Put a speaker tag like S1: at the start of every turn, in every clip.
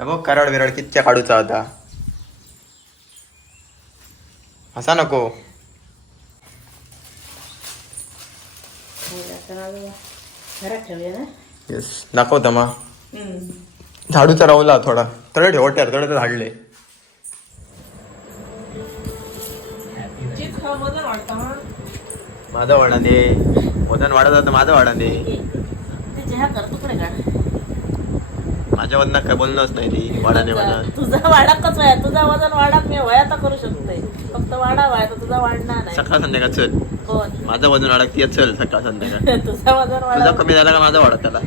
S1: बघ कराड बिराड कितच्या काढूचा होता असा नको. येस दाखवता मा. झाडूचा रावला थोडा. तळ ठेव वाट्यार तळ झाडले.
S2: वाटतं हा
S1: माझा वाडा दे. वजन वाढत जातं माझा वाडा दे. माझ्या वजनात काय बोलणंच नाही ती वाडा
S2: तुझा वाडाकच वया तुझा वजन मी वयाता करू शकते. फक्त वाढा वया तर तुझा वाढणार नाही.
S1: सकाळ संध्याकाळ चल.
S2: कोण?
S1: माझं वजन वाढत ती चल सकाळ संध्याकाळ.
S2: तुझा वजन
S1: तुझा
S2: वाढा
S1: कमी झाला का माझा वाढत त्याला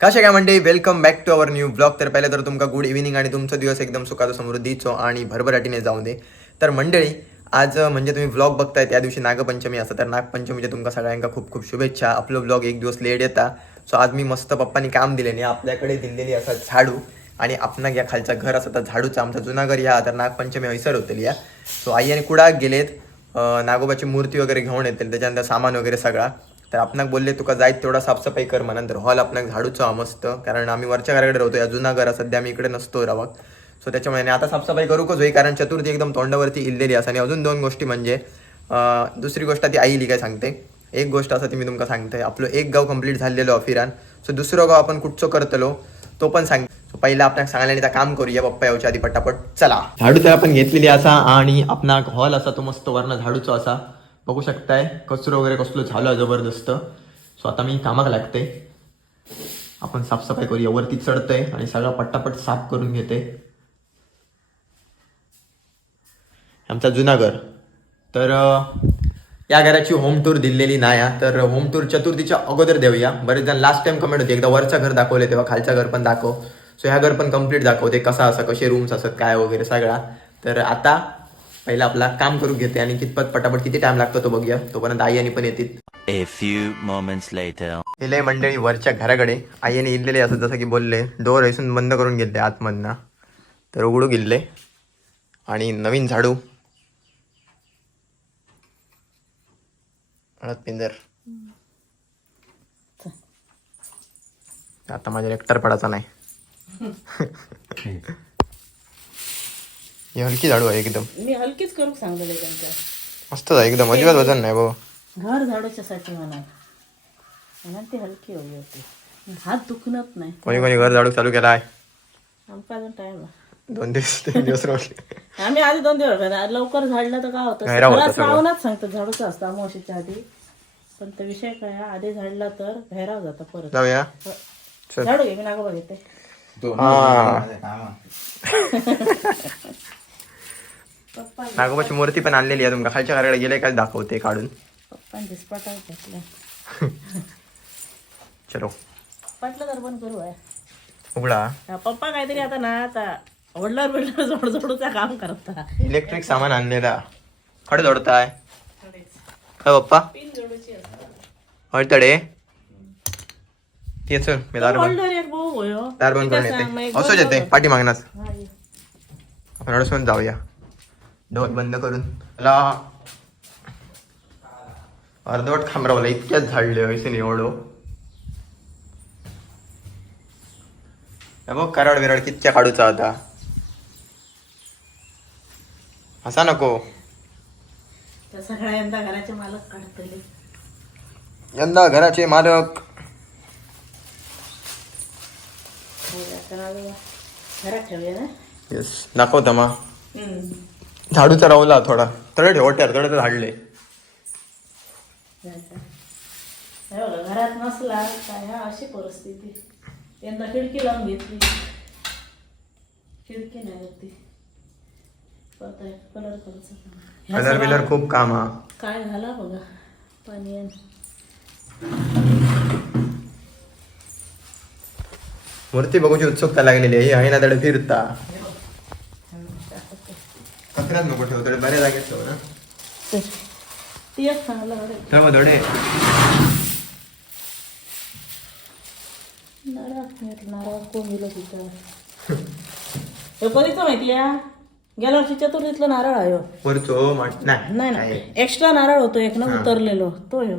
S1: कशा काय म्हणते welcome back to our new blog तर पहिले तर तुमका गुड इव्हिनिंग आणि तुमचा दिवस एकदम सुखाचा समृद्धीचो आणि भरभराटीने जाऊ दे. तर मंडळी आज म्हणजे तुम्ही व्लॉग बघताय त्या दिवशी नागपंचमी असं तर नागपंचमीच्या तुमका सगळ्यांका खूप खूप शुभेच्छा. आपलं ब्लॉग एक दिवस लेट येता. सो आज मी मस्त पप्पानी काम दिलेले आपल्याकडे दिलेली असा झाडू आणि आपणाक या खालचा घर असं तर झाडूचा आमचा जुना घर या तर नागपंचमी हैसर होतील या. सो आई आणि कुडाक गेलेत. नागोबाची मूर्ती वगैरे घेऊन येतील त्याच्यानंतर सामान वगैरे सगळा. तर आपणाक बोलले तुका जायत तेवढा साफसफाई कर म्हणा नंतर हॉल आपणाक झाडूचा हा मस्त. कारण आम्ही वरच्या घराकडे राहतो या जुना घर सध्या आम्ही इकडे नसतो रावाक सो त्याच्यामुळे आता साफसफाई करूकच होई कारण चतुर्थी एकदम तोंडावरती इल्लेली असं. आणि अजून दोन गोष्टी म्हणजे दुसरी गोष्ट ती आई काय सांगते? एक गोष्ट असं ती मी तुमका सांगते आपलं एक गाव कंप्लीट झालेलो अफिरान. सो दुसरं गाव आपण कुठचं करतलो तो पण सांग. सो पहिला आपण सांगायला आणि काम करूया पप्पा यावच्या आधी पटापट. चला. झाडू तर आपण घेतलेली असा आणि आपणाक हॉल असा तो मस्त वर्ण झाडूचो असा. बघू शकताय कचरो वगैरे कसलो झालो जबरदस्त. सो आता मी कामाक लागते. आपण साफसफाई करूया. वरती चढतंय आणि सगळा पट्टापट साफ करून घेते. आमचा जुनागर. तर या घराची होम टूर दिलेली नाही हा. तर होम टूर चतुर्थीच्या अगोदर देऊया. बरेच जण लास्ट टाइम कमेंट होती एकदा वरचं घर दाखवले तेव्हा खालचं घर पण दाखव. सो ह्या घर पण कंप्लीट दाखवते कसा असा कसे रूम्स असत काय वगैरे सगळा. तर आता पहिला आपला काम करून घेते आणि कितपत पटापट किती टाइम लागतो तो बघूया. तोपर्यंत आई आणि पण येतील.
S3: A few moments later.
S1: गेले मंडळी वरच्या घराकडे आईने इल्लेले असं जसं की बोलले डोर ऐसून बंद करून गेले आतमधनं. तर उघडू गेले. आणि नवीन झाडू. हळद पिंजर. आता माझ्या एकटर पडायचा नाही. ही हलकी झाडू आहे एकदम.
S2: मी हलकीच करू सांगलेले त्यांच्या.
S1: मस्त आहे एकदम अजिबात वजन नाही भाऊ.
S2: घर झाडाच्यासाठी म्हणा. म्हणून ती हलकी हवी होती हात दुखणत नाही.
S1: कोणी कोणी घर झाडू चालू केला आहे
S2: आमका अजून टाइम
S1: दोन दिवस तीन दिवस रोवले
S2: आम्ही आधी दोन दिवस. लवकर झाडलं तर काय होतं?
S1: सगळं.
S2: सांगतात झाडूचं असतं अमावशीच्या आधी. पण तो विषय काय आहे, आधी झाडला तर भैराव जातं परत.
S1: जाऊया. चल.
S2: झाडू घे मी नागोबा घेते.
S1: हा.
S2: पप्पा
S1: नागोबाची मूर्ती पण आणलेली आहे तुमका खालच्या घराकडे गेले काय दाखवते काढून.
S2: पप्पा दिसपाटा घेतलं.
S1: चलो.
S2: पटलं तर पण करू आहे
S1: उघडा.
S2: हा, पप्पा काहीतरी आता ना आता वडलावर जोड जोडूचा काम करता.
S1: इलेक्ट्रिक सामान आणलेला. खड जोडताय. काय पप्पा?
S2: पिन जोडूची
S1: हळतडे चल मी दार बंद.
S2: होल्डर एक भाऊ होयो
S1: दार बंद करून येते. असंच येते पाठी मागणार
S2: हा, ये.
S1: आपण अडसून जाऊया. डोर बंद करून. मला अर्धवट खांबरावला इतक्याच झाडले वैसे एवढं. हे बघ कराड बिराड कितक्या काढूचा आता. असा नको.
S2: त्या सगळ्या यंदा घराचे मालक काढतले.
S1: यंदा घराचे मालक.
S2: घरात ना?
S1: येस दाखवता मा
S2: हम्म.
S1: झाडूचा रावला थोडा. तळ वाट्यार तळ झाडले.
S2: जायचं. हे बघा, घरात नसला काय हा अशी परिस्थिती. यंदा खिडकी लावून घेतली. खिडकी नाही होती. कलर करायचा
S1: कलर बिलर खूप काम हा.
S2: काय झाला बघा. पाणी
S1: मूर्ती बघूची उत्सुकता लागलेली आहे. आहे ना तडे फिरता. कचऱ्यात नको ठेव तडे बऱ्या जागेत ठेव ना. ठेव
S2: नारळ नारळ कोण दिलं तिथं हे कधीच माहिती आहे? गेल्या वर्षी चतुर्थीतलं नारळ आहे हो.
S1: वरचो माट नाही
S2: नाही ना एक्स्ट्रा नारळ होतो एक ना उतरलेलो. तो ह्यो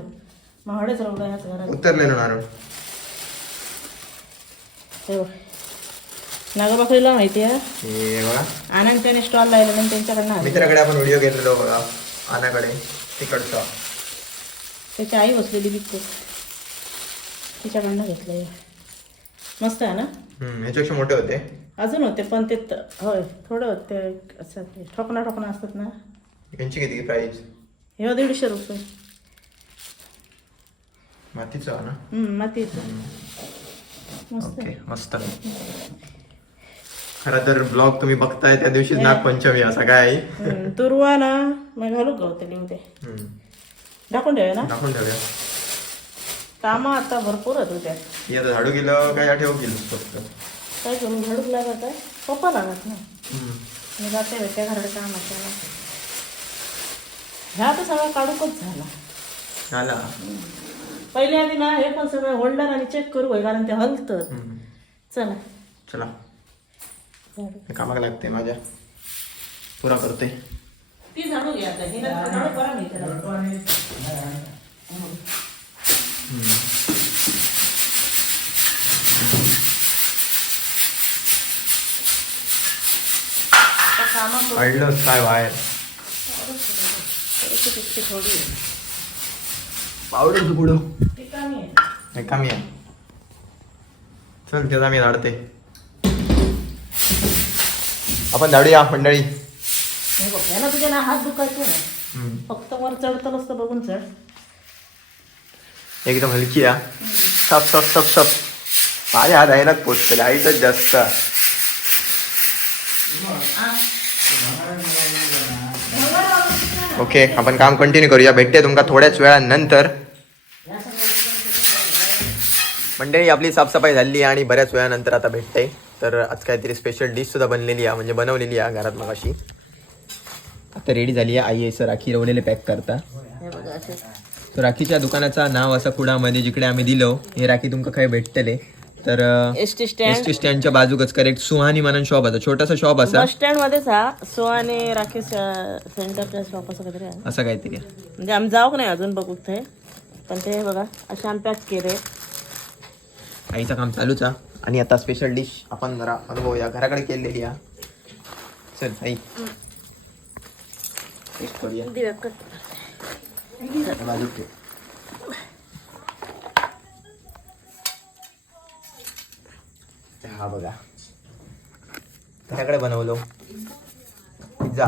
S2: महाडेच रवडा ह्याच घरात
S1: उतरले ना नारळ
S2: नाही, नाही. एक्स्ट्रा नारळ होतो एक ना उतरलेलो तो ह्यो महाडेच रवडा ह्याच घरात
S1: उतरले ना नारळ.
S2: नाही. हे बघ. माहिती आहे?
S1: हे बघा.
S2: आनंद त्याने स्टॉल लावलेला आणि त्यांच्याकडनं आणलं.
S1: मित्राकडे आपण व्हिडिओ घेतलेलो बघा. आनाकडे तिकडचा.
S2: त्याची आई बसलेली विकतो तिच्याकडनं घेतलंय. मस्त आहे ना?
S1: हम्म, याच्यापेक्षा मोठे होते.
S2: अजून होते पण ते होय थोडं होते असं ते ठोकणा ठोकणा असतात ना.
S1: यांची किती प्राईस
S2: हे दीडशे रुपये.
S1: मातीचं ना?
S2: हम्म, मातीचं. मस्त
S1: ओके मस्त. खरं तर ब्लॉग तुम्ही बघताय त्या दिवशी नागपंचमी असा काय
S2: हम्म, तुरवा ना मग घालू का होते लिहू दे
S1: हम्म,
S2: टाकून ठेवूया ना?
S1: दाखवून ठेवूया.
S2: कामं आता भरपूर आहेत उद्या.
S1: आता झाडू गेलं काय ठेवू गेलं फक्त?
S2: काय करून झाडूक लागत आहे. पप्पा लागत ना
S1: हम्म.
S2: मी जाते त्या घराकडे काम असायला ह्या तर सगळा काढूकच झाला.
S1: झाला.
S2: पहिले आधी ना हे पण सगळं होल्डर आणि चेक करू होय, कारण ते हलतं.
S1: हम्म.
S2: चला.
S1: चला. हे कामाला लागते माझ्या. पुरा करते.
S2: ती झाडू घ्या आता. झाडू
S1: काढलं काय बाहेर. पावडर तू पुढं.
S2: ती कमी आहे.
S1: चल त्याचा मी झाडते. आपण झाडूया मंडळी.
S2: तुझ्या ना हात दुखायचे ना. फक्त वर चढतं नसतं बघून चढ.
S1: एकदम हलकी आहे सप सप सप सप. माझ्या हात आहे पोचतले आईच जास्त. ओके आपण काम कंटिन्यू करूया. भेटते तुमका थोड्याच वेळानंतर. मंडळी आपली साफसफाई झाली आणि बऱ्याच वेळानंतर आता भेटते. तर आज काहीतरी स्पेशल डिश सुद्धा बनलेली आहे म्हणजे बनवलेली आहे घरात मग अशी आता रेडी झाली आहे. आई सर राखी रवलेले पॅक करता. तर राखीच्या दुकानाचं नाव असं कुडामध्ये जिकडे आम्ही दिलो हे राखी तुमका काही भेटतले. तर
S2: S T
S1: S
S2: stand.
S1: T स्टँडच्या बाजूकच करेक्ट सुहानी म्हणून शॉप असा छोटासा शॉप असा.
S2: बस स्टँड मध्येच हा सो आणि राकेश सेंटरच्या शॉप असं काहीतरी आहे.
S1: असं काहीतरी आहे.
S2: म्हणजे आम्ही जाऊ नाही अजून बघू ते पण ते बघा असे आम्ही पॅक केले.
S1: आईचं काम चालूच आहे. आणि आता स्पेशल डिश आपण जरा अनुभवूया घराकडे केलेली आहे. चल आई. टेस्ट करूया.
S2: दिव्या कट.
S1: हा बघा. त्याकडे बनवलो? पिझ्झा.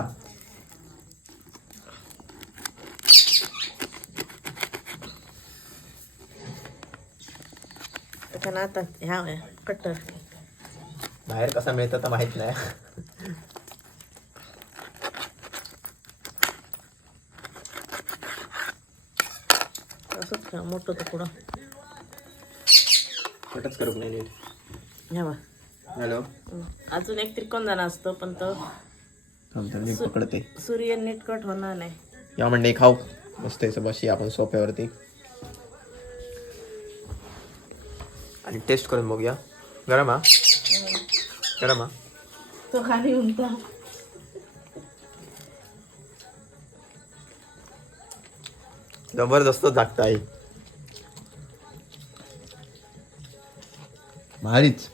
S2: त्याच्या आता ह्या कट्टर.
S1: बाहेर कसा मिळतं तर माहीत नाही.
S2: का मोठं तुकडं
S1: कटच करूक नाही नीट. हॅलो.
S2: अजून एक त्रिकोण दाना असतो पण तो
S1: मी पकडते.
S2: सूर्य नीट कट होणार नाही.
S1: या मंडई खाऊ. मस्त आहे बशी आपण सोप्यावरती आणि टेस्ट करून बघूया. गरम हा? गरम हा?
S2: तो खाली उंटा
S1: जबरदस्त झाकता आहे भारीच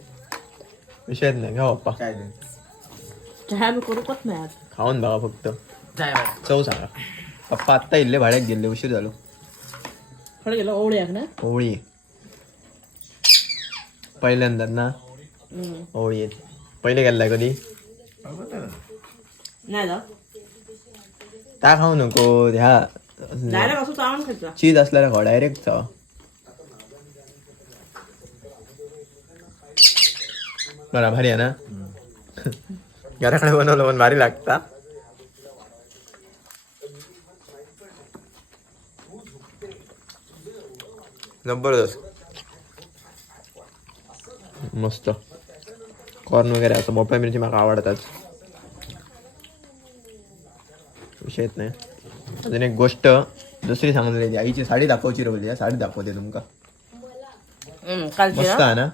S1: विषयच नाही घ्या पप्पा.
S2: चहा मी करू पत नाही आज?
S1: खाऊन बघा फक्त. चव सांगा. पप्पा आत्ता इल्ले भाड्यात गेले उशीर झालो.
S2: खडे गेलो ओवळ्याक ना?
S1: होळी पहिल्यांदाच ना?
S2: हं.
S1: होळी पहिले गेलाय कधी?
S2: नाही जाऊ
S1: खाऊ नको ह्या
S2: खायचा.
S1: चीज असल्याला खाऊ डायरेक्ट चावा. बरा भारी आहे ना? घराकडे बनवलं पण भारी लागता. जबरदस्त. मस्त. कॉर्न वगैरे असं मोठ्या मिरची मला आवडतात. विषयच नाही. अजून एक गोष्ट दुसरी सांगितलेली आईची साडी दाखवची रोवली साडी दाखवते तुमका.
S2: कालची
S1: मस्त आहे ना?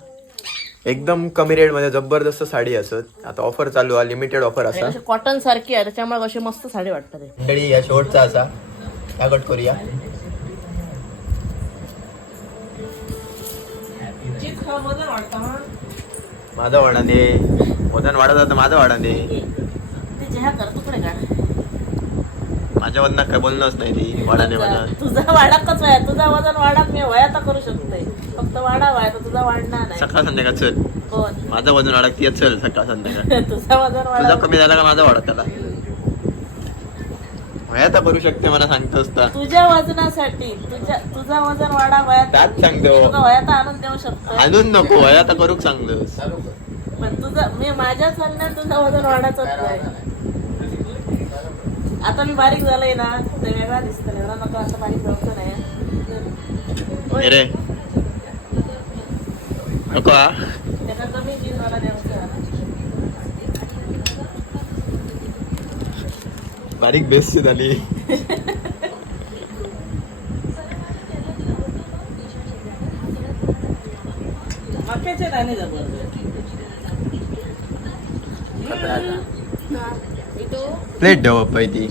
S1: एकदम कमी रेटमध्ये जबरदस्त साडी असत. आता ऑफर चालू आहे लिमिटेड ऑफर असा.
S2: कॉटन सारखी आहे त्याच्यामुळे अशी मस्त साडी वाटतं ते
S1: मंडळी या शेवटचा असा. कट करूया. माझा वाडा दे. वजन वाढत जातं माझं वाडा दे
S2: ते चहा कर तुकडे काढ
S1: माझ्या वजनात काय बोलणंच नाही ती वाडा दे
S2: तुझा तुझा वाढाकच वया तुझा वजन वाढाक मी वयाता करू शकते. फक्त वाढा वया तर तुझा वाढणार नाही.
S1: सकाळ संध्याकाळ चल.
S2: कोण?
S1: माझं वजन वाढत ती चल सकाळ संध्याकाळ.
S2: तुझा वजन
S1: तुझा
S2: वाढा
S1: कमी झाला का माझा वाढत त्याला? वयाता करू शकते मला सांगतोस तर.
S2: तुझ्या वजनासाठी तुझ्या तुझा वजन वाढा वयात
S1: त्यात सांगतो
S2: वयाता आणून देऊ शकतो
S1: आणून नको वयाता करूक सांगतोस.
S2: पण तुझं मी माझ्या चालण्यात तुझं वजन वाढायचंच नाही. आता मी बारीक झालंय ना ते वेगळा दिसतं एवढा नको असं बारीक जायचं नाही.
S1: ए रे. नको
S2: त्याचा कमी जीव मला
S1: बारीक बेस्ट झाली
S2: मक्याचे दाणे जबरदस्त
S1: पै ती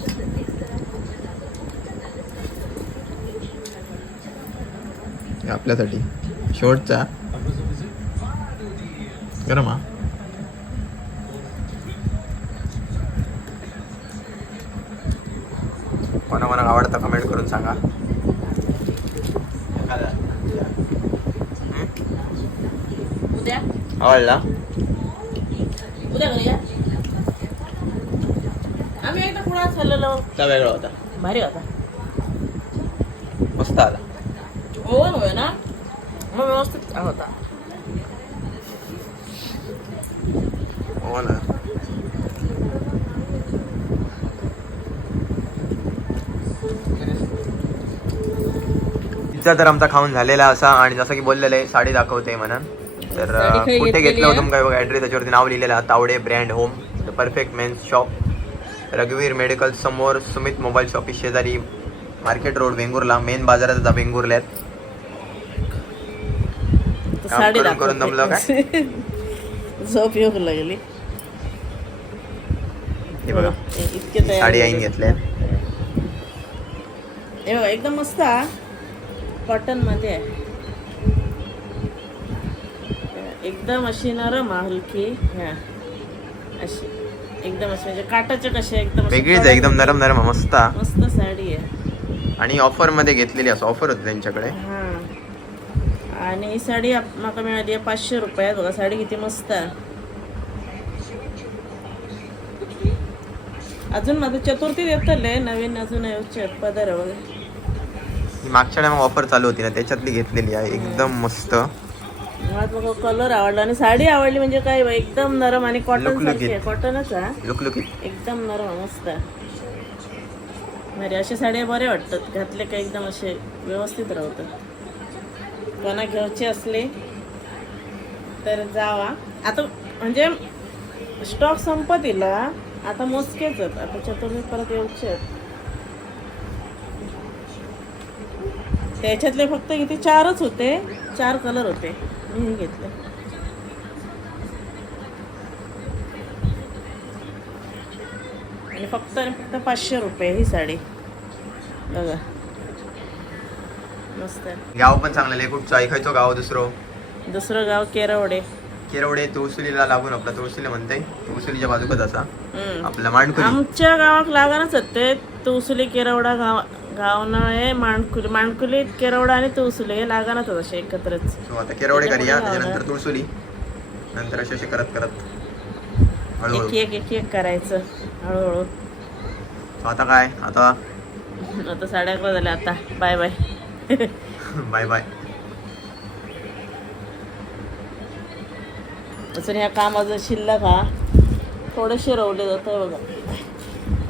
S1: हे आपल्यासाठी. शेवटचा. गरम हा. कोणा कोणाक आवडतं कमेंट करून सांगा. आवडला?
S2: उद्या करूया आम्ही एकदा खाल्लेलो
S1: का वेगळा होता.
S2: भारी होता.
S1: मस्त आला.
S2: ओव्हन होय ना? मग व्यवस्थित होता.
S1: हो ना. पिझ्झा तर आमचा खाऊन झालेला असा आणि जसं की बोललेलं आहे साडी दाखवते म्हणून. तर
S2: साडी
S1: अं,
S2: काही
S1: कुठे
S2: घेतलेली
S1: घेतलं होतं? काय बघा ॲड्रेस त्याच्यावरती नाव लिहिलेलं आहे Tawde brand home the perfect men's shop. रघुवीर मेडिकल समोर सुमित मोबाईल शॉपी शेजारी मार्केट रोड वेंगुर्ला मेन बाजारात आता वेंगुर्ल्यात
S2: साडी
S1: करून- करून दमलं
S2: दाखवते. झोप येऊ लागली.
S1: हे बघा.
S2: इतके
S1: साडी. आईन घेतल्या
S2: हे बघा एकदम मस्त कॉटनमध्ये आहे. एकदम अशी नरम हलकी. हा. अशी. एकदम म्हणजे काटाचे कसे एकदम
S1: वेगळीच आहे एकदम नरम नरम मस्त.
S2: मस्त साडी आहे.
S1: आणि ऑफरमध्ये घेतलेली असं ऑफर होती त्यांच्याकडे.
S2: हा. आणि ही साडी म्हाका मिळाली आहे पाचशे रुपयात. बघा साडी किती मस्त आहे. अजून माझं चतुर्थी येतले नवीन अजून पदर वगैरे.
S1: मागच्या टाइम ऑफर चालू होती ना त्याच्यातली घेतलेली आहे. एकदम मस्त.
S2: मला बघा कलर आवडला आणि साडी आवडली म्हणजे काय एकदम नरम आणि कॉटन. सारखी आहे. कॉटनच
S1: लुकलुकीत
S2: एकदम नरम आहे, मस्त आहे. बरे अशा साड्या बऱ्या वाटतात. घातले का एकदम असे व्यवस्थित राहतात. कोणा घ्यायचे असले तर जावा. आता म्हणजे स्टॉक संपत हा. आता मोजकेच आहेत. आता चतुर्थी परत येऊचे आहेत. त्याच्यातले फक्त किती चारच होते. चार कलर होते. मी हे घेतले आणि फक्त आणि फक्त पाचशे रुपये ही साडी. बघा. मस्त
S1: गाव पण चांगलं आहे. कुठचं ऐकायचो गाव दुसरं?
S2: दुसरं गाव केरवडे.
S1: केरवडे तुळसुलीला लागून आपला तुळसुली म्हणते. तुळसुलीच्या बाजूकच असा.
S2: हम्म.
S1: आपला मांडकुली
S2: आमच्या गावात लागणच ते. तुळसुली केरवडा गाव गावनं हे माणकुली माणकुली केरवडा आणि तुळसुली हे लागणच असे एकत्रच.
S1: सो आता केरवडे करूया त्याच्यानंतर. तुळसुली. नंतर असे असे करत करत. हळूहळू.
S2: एक एक एक एक करायचं. हळूहळू.
S1: So आता काय? आता?
S2: आता साडे अकरा झाले आता. Bye bye.
S1: Bye bye.
S2: अजून ह्या काम अजून शिल्लक हा. थोडेसे रवले जातं बघा.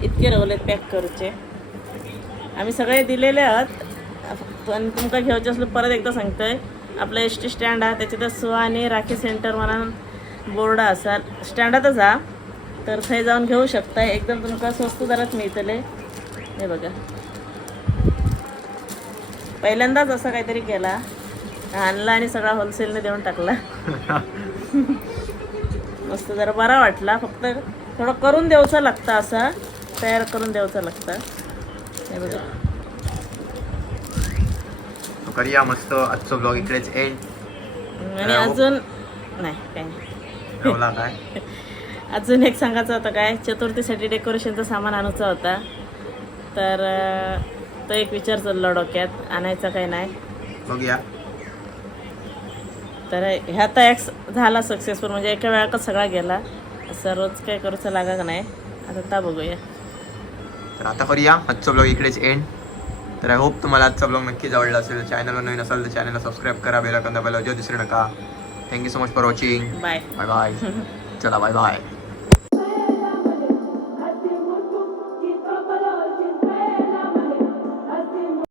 S2: इतके रवलेत पॅक करूचे. आम्ही सगळे दिलेले आहात. पण तुमका घ्यायचे असलं परत एकदा सांगतोय. आपलं एस टी स्टँड हा त्याच्यात सुहाने राखी सेंटर म्हणून बोर्ड असा स्टँडातच हा. तर थंय जाऊन घेऊ शकता एकदम तुमका स्वस्त दरात मिळतले. हे बघा. पहिल्यांदाच असं काहीतरी केला. आणला आणि सगळा होलसेलने देऊन टाकला. मस्त जरा बरा वाटला. फक्त थोडं करून द्यायचं लागतं असा. तयार करून द्यायचं लागतं. हे बघा.
S1: So करूया मस्त आजचा ब्लॉग इकडेच एंड
S2: आणि. अजून नाही काय नाही.
S1: ठेवला काय?
S2: अजून एक सांगायचं होतं काय? चतुर्थीसाठी डेकोरेशनचं सामान आणायचं होता. तर अं, तो एक विचार चालला डोक्यात. आणायचा काही नाही.
S1: बघूया.
S2: तर ह्या तर एक झाला सक्सेसफुल म्हणजे एका वेळातच सगळा गेला. असं रोज काय करूचं लागा का नाही. आता ता बघूया.
S1: तर आता करूया. आजचा ब्लॉग इकडेच एंड तर आय होप तुम्हाला आजचा ब्लॉग नक्कीच आवडला असेल. चॅनलवर नवीन असेल तर चॅनलला सबस्क्राईब करा. बेल आयकॉन दाबायला जो दिसू नका. Thank you so much for watching
S2: bye
S1: bye bye चला बाय बाय